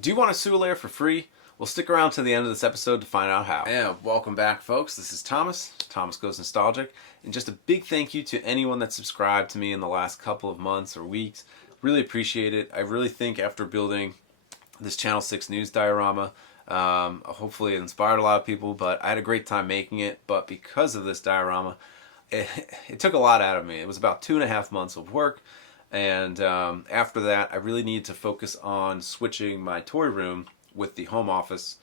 Do you want a sewer layer for free? Well, stick around to the end of this episode to find out how. And welcome back, folks. This is Thomas. Thomas Goes Nostalgic. And just a big thank you to anyone that subscribed to me in the last couple of months or weeks. Really appreciate it. I really think after building this Channel 6 News diorama, hopefully it inspired a lot of people, but I had a great time making it. But because of this diorama, it took a lot out of me. It was about 2.5 months of work. And after that, I really needed to focus on switching my toy room with the home office.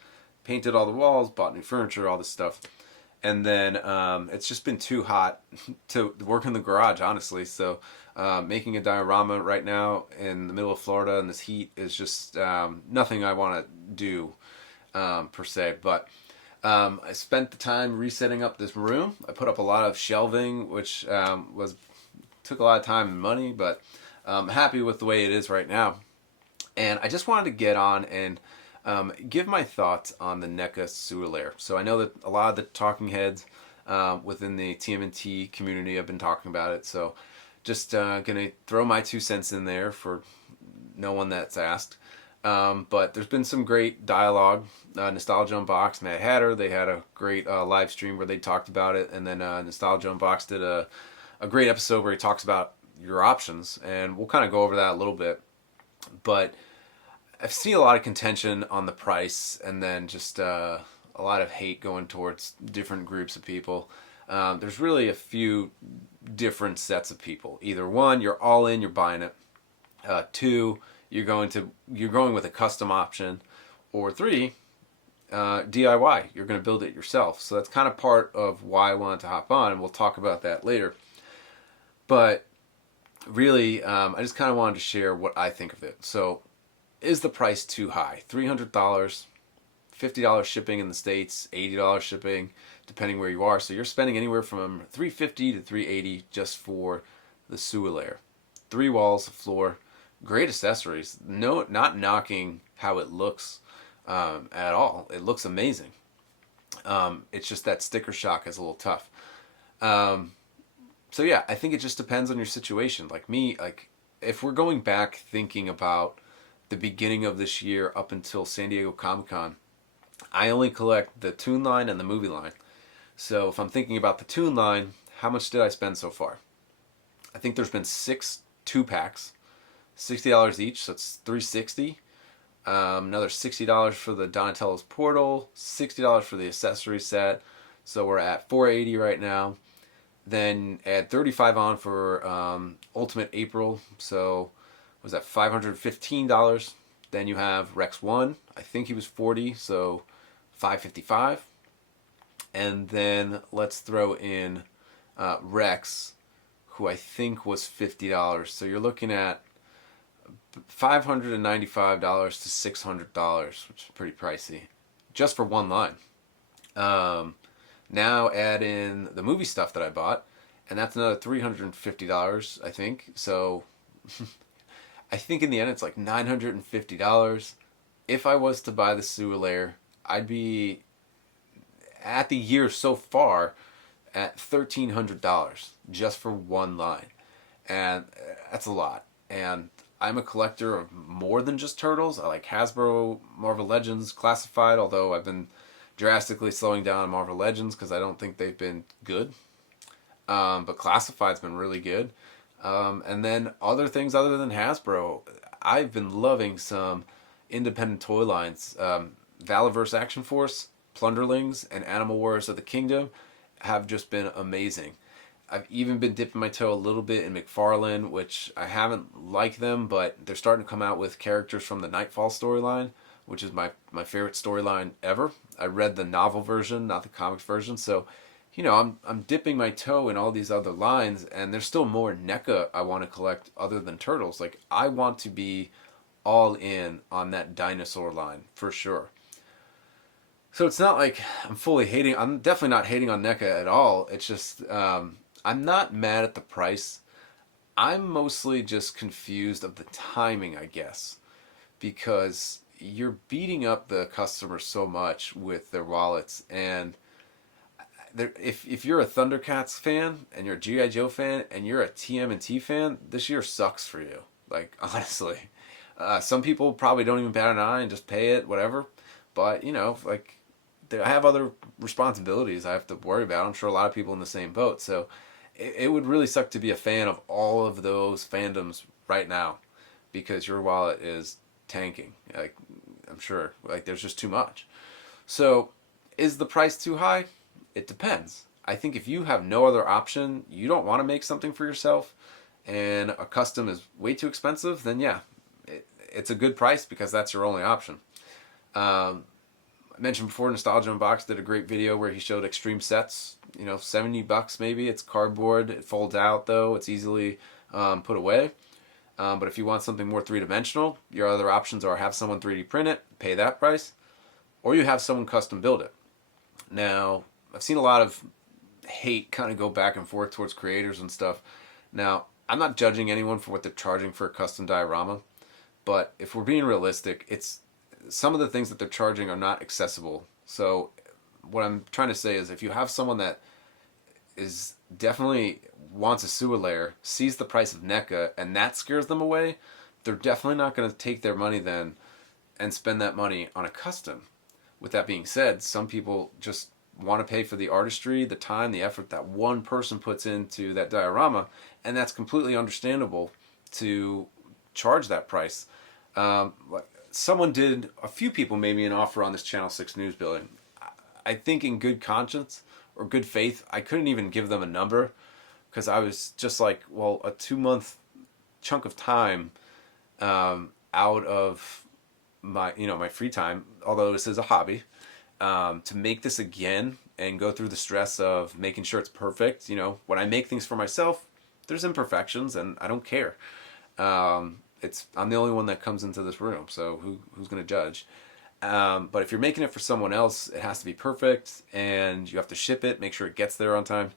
Painted all the walls, bought new furniture, all this stuff. And then it's just been too hot to work in the garage, honestly. So making a diorama right now in the middle of Florida in this heat is just nothing I want to do per se. But I spent the time resetting up this room. I put up a lot of shelving, which took a lot of time and money, but I'm happy with the way it is right now. And I just wanted to get on and give my thoughts on the NECA sewer layer. So I know that a lot of the talking heads within the Tmnt community have been talking about it. So just gonna throw my 2 cents in there for no one that's asked. But there's been some great dialogue. Nostalgia Unboxed, Mad Hatter, they had a great live stream where they talked about it. And then Nostalgia Unboxed did a great episode where he talks about your options, and we'll kind of go over that a little bit. But I've seen a lot of contention on the price, and then just a lot of hate going towards different groups of people. There's really a few different sets of people. Either one, you're all in, you're buying it. Two, you're going with a custom option, or three, DIY. You're going to build it yourself. So that's kind of part of why I wanted to hop on, and we'll talk about that later. But really, I just kind of wanted to share what I think of it. So, is the price too high? $300, $50 shipping in the States, $80 shipping, depending where you are. So you're spending anywhere from $350 to $380 just for the sewer layer. 3 walls, a floor, great accessories. No, not knocking how it looks at all. It looks amazing. It's just that sticker shock is a little tough. So yeah, I think it just depends on your situation. Like me, if we're going back thinking about the beginning of this year up until San Diego Comic-Con, I only collect the Toon line and the movie line. So if I'm thinking about the Toon line, how much did I spend so far? I think there's been 6 2-packs, $60 each, so it's $360. Another $60 for the Donatello's Portal, $60 for the accessory set. So we're at $480 right now. Then add 35 on for Ultimate April, so was that $515? Then you have Rex 1, I think he was $40, so $555. And then let's throw in Rex, who I think was $50. So you're looking at $595 to $600, which is pretty pricey, just for one line. Now add in the movie stuff that I bought, and that's another $350, I think. So I think in the end it's like $950. If I was to buy the sewer layer, I'd be at the year so far at $1,300 just for one line. And that's a lot. And I'm a collector of more than just Turtles. I like Hasbro, Marvel Legends, Classified, although I've been drastically slowing down on Marvel Legends because I don't think they've been good. But Classified's been really good. And then other things other than Hasbro, I've been loving some independent toy lines. Valaverse Action Force, Plunderlings, and Animal Warriors of the Kingdom have just been amazing. I've even been dipping my toe a little bit in McFarlane, which I haven't liked them, but they're starting to come out with characters from the Nightfall storyline, which is my favorite storyline ever. I read the novel version, not the comics version, so I'm dipping my toe in all these other lines, and there's still more NECA I want to collect other than Turtles. Like, I want to be all in on that dinosaur line for sure. So it's not like I'm definitely not hating on NECA at all. It's just I'm not mad at the price. I'm mostly just confused of the timing, I guess, because you're beating up the customer so much with their wallets, and if you're a Thundercats fan and you're a G.I. Joe fan and you're a TMNT fan, this year sucks for you. Like, honestly. Some people probably don't even bat an eye and just pay it, whatever. But, like, I have other responsibilities I have to worry about. I'm sure a lot of people in the same boat. So it would really suck to be a fan of all of those fandoms right now because your wallet is tanking. Like, I'm sure. Like, there's just too much. So is the price too high? It depends. I think if you have no other option, you don't want to make something for yourself, and a custom is way too expensive, then yeah, it's a good price because that's your only option. I mentioned before, Nostalgia Unboxed did a great video where he showed extreme sets, $70 maybe. It's cardboard. It folds out though. It's easily put away. But if you want something more three-dimensional, your other options are have someone 3D print it, pay that price, or you have someone custom build it. Now, I've seen a lot of hate kind of go back and forth towards creators and stuff. Now, I'm not judging anyone for what they're charging for a custom diorama, but if we're being realistic, it's some of the things that they're charging are not accessible. So what I'm trying to say is if you have someone that is definitely wants a sewer layer, sees the price of NECA, and that scares them away, they're definitely not going to take their money then and spend that money on a custom. With that being said, some people just want to pay for the artistry, the time, the effort that one person puts into that diorama, and that's completely understandable to charge that price. Someone did, a few people made me an offer on this Channel 6 news building. I think in good conscience or good faith, I couldn't even give them a number because I was just like, well, a 2-month chunk of time out of my my free time, although this is a hobby, to make this again and go through the stress of making sure it's perfect. When I make things for myself, there's imperfections and I don't care. I'm the only one that comes into this room, so who's going to judge? But if you're making it for someone else, it has to be perfect and you have to ship it, make sure it gets there on time.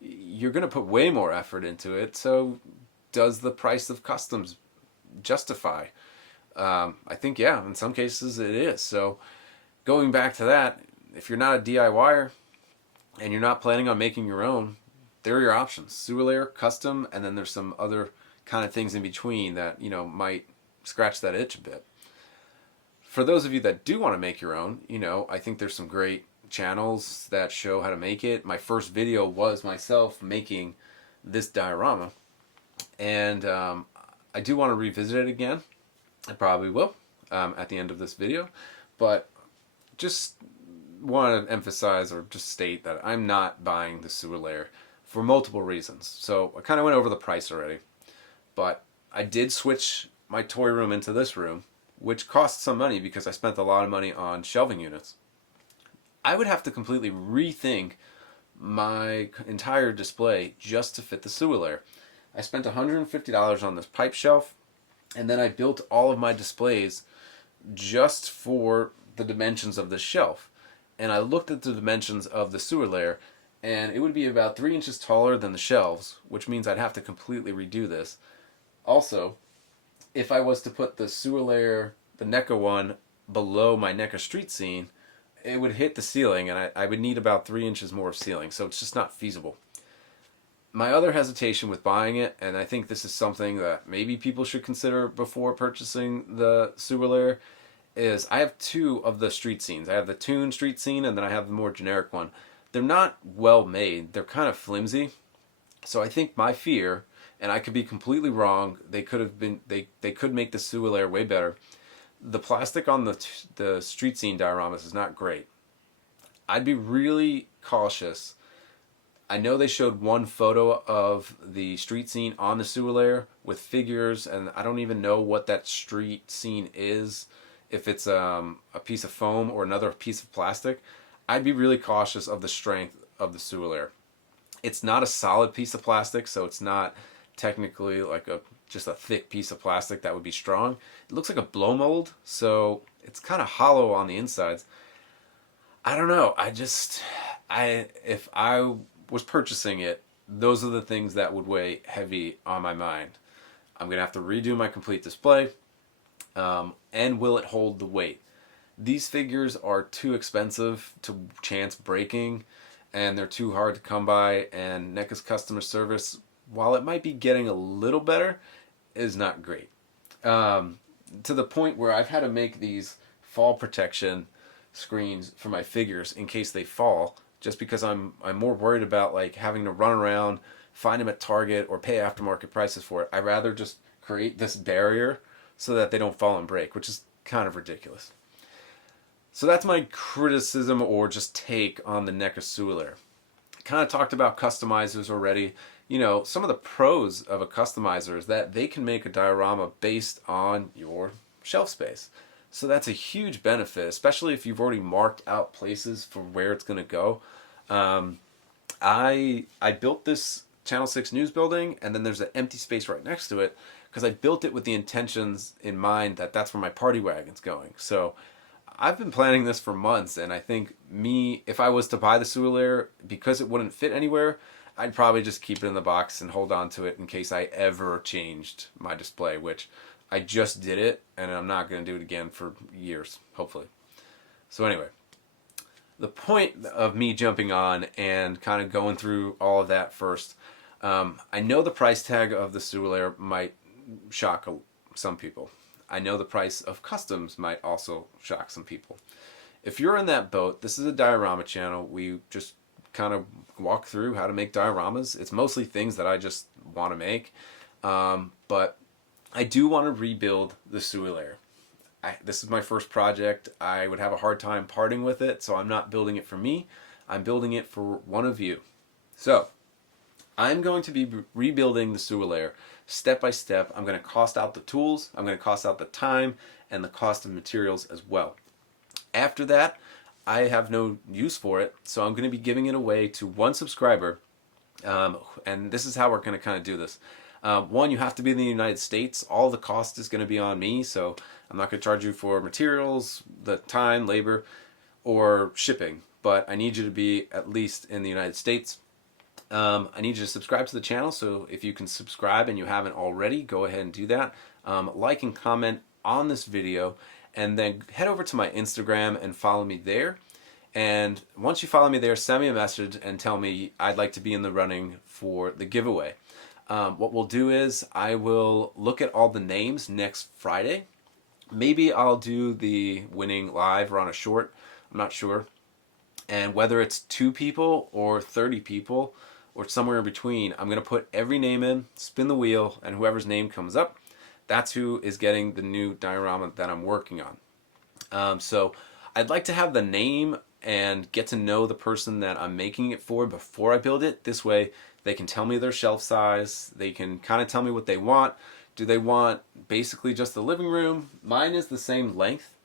You're going to put way more effort into it, so does the price of customs justify? I think, yeah, in some cases it is. So going back to that, if you're not a DIYer and you're not planning on making your own, there are your options. Sewer layer, custom, and then there's some other kind of things in between that, might scratch that itch a bit. For those of you that do want to make your own, I think there's some great channels that show how to make it. My first video was myself making this diorama, and I do want to revisit it again. I probably will at the end of this video, but just want to emphasize or just state that I'm not buying the sewer layer for multiple reasons. So I kind of went over the price already, but I did switch my toy room into this room, which cost some money because I spent a lot of money on shelving units. I would have to completely rethink my entire display just to fit the sewer layer. I spent $150 on this pipe shelf, and then I built all of my displays just for the dimensions of this shelf. And I looked at the dimensions of the sewer layer, and it would be about 3 inches taller than the shelves, which means I'd have to completely redo this. Also, if I was to put the sewer layer, the NECA one, below my NECA street scene, it would hit the ceiling, and I would need about 3 inches more of ceiling, so it's just not feasible. My other hesitation with buying it, and I think this is something that maybe people should consider before purchasing the sewer layer, is I have 2 of the street scenes. I have the Toon street scene, and then I have the more generic one. They're not well made. They're kind of flimsy. So I think my fear, and I could be completely wrong, they could make the sewer layer way better. The plastic on the street scene dioramas is not great. I'd be really cautious. I know they showed one photo of the street scene on the sewer layer with figures, and I don't even know what that street scene is, if it's a piece of foam or another piece of plastic. I'd be really cautious of the strength of the sewer layer. It's not a solid piece of plastic, so it's not technically like just a thick piece of plastic that would be strong. It looks like a blow mold, so it's kind of hollow on the insides. I don't know. If I was purchasing it, those are the things that would weigh heavy on my mind. I'm going to have to redo my complete display, and will it hold the weight? These figures are too expensive to chance breaking, and they're too hard to come by, and NECA's customer service, while it might be getting a little better, is not great. to the point where I've had to make these fall protection screens for my figures in case they fall, just because I'm more worried about like having to run around, find them at Target, or pay aftermarket prices for it. I'd rather just create this barrier so that they don't fall and break, which is kind of ridiculous. So that's my criticism or just take on the NECA sewer layer. Kind of talked about customizers already. You know, some of the pros of a customizer is that they can make a diorama based on your shelf space. So that's a huge benefit, especially if you've already marked out places for where it's going to go. I built this Channel 6 News building, and then there's an empty space right next to it because I built it with the intentions in mind that that's where my party wagon's going. So I've been planning this for months, and I think if I was to buy the sewer layer, because it wouldn't fit anywhere, I'd probably just keep it in the box and hold on to it in case I ever changed my display, which I just did it, and I'm not going to do it again for years, hopefully. So anyway, the point of me jumping on and kind of going through all of that first, I know the price tag of the sewer layer might shock some people. I know the price of customs might also shock some people. If you're in that boat, this is a diorama channel. We just kind of walk through how to make dioramas. It's mostly things that I just want to make, but I do want to rebuild the sewer layer. This is my first project. I would have a hard time parting with it, so I'm not building it for me. I'm building it for one of you. So I'm going to be rebuilding the sewer layer step by step. I'm going to cost out the tools, I'm going to cost out the time, and the cost of materials as well. After that, I have no use for it, so I'm going to be giving it away to one subscriber, and this is how we're going to kind of do this. One, you have to be in the United States. All the cost is going to be on me, so I'm not going to charge you for materials, the time, labor, or shipping, but I need you to be at least in the United States. I need you to subscribe to the channel, so if you can subscribe and you haven't already, go ahead and do that. Like and comment on this video, and then head over to my Instagram and follow me there. And once you follow me there, send me a message and tell me I'd like to be in the running for the giveaway. What we'll do is I will look at all the names next Friday. Maybe I'll do the winning live or on a short. I'm not sure. And whether it's 2 people or 30 people or somewhere in between, I'm going to put every name in, spin the wheel, and whoever's name comes up, that's who is getting the new diorama that I'm working on. So I'd like to have the name and get to know the person that I'm making it for before I build it. This way they can tell me their shelf size, they can kind of tell me what they want. Do they want basically just the living room? Mine is the same length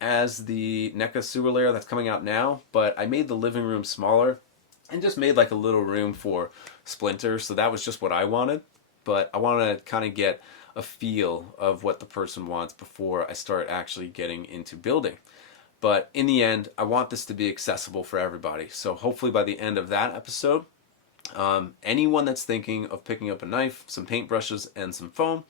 as the NECA sewer layer that's coming out now, but I made the living room smaller and just made like a little room for splinters, so that was just what I wanted. But I want to kind of get a feel of what the person wants before I start actually getting into building. But in the end, I want this to be accessible for everybody. So hopefully by the end of that episode, anyone that's thinking of picking up a knife, some paintbrushes, and some foam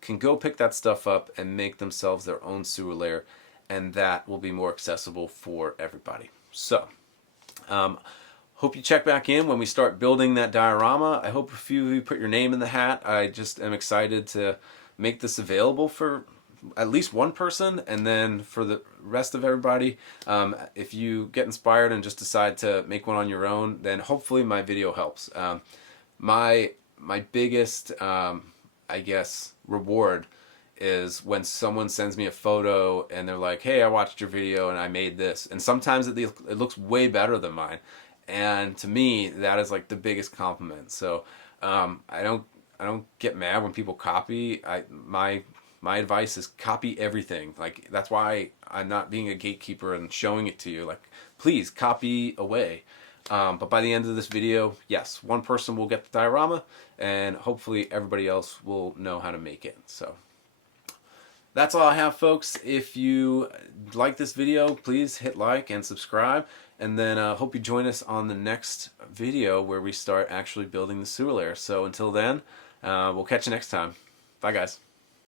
can go pick that stuff up and make themselves their own sewer layer, and that will be more accessible for everybody. So, hope you check back in when we start building that diorama. I hope a few of you put your name in the hat. I just am excited to make this available for at least one person, and then for the rest of everybody, if you get inspired and just decide to make one on your own, then hopefully my video helps. My biggest, I guess, reward is when someone sends me a photo and they're like, hey, I watched your video and I made this. And sometimes it looks way better than mine. And to me, that is like the biggest compliment. So I don't get mad when people copy. My advice is copy everything. Like, that's why I'm not being a gatekeeper and showing it to you. Like, please copy away. But by the end of this video, yes, one person will get the diorama, and hopefully everybody else will know how to make it. So that's all I have, folks. If you like this video, please hit like and subscribe, and then hope you join us on the next video where we start actually building the sewer layer. So until then, we'll catch you next time. Bye, guys.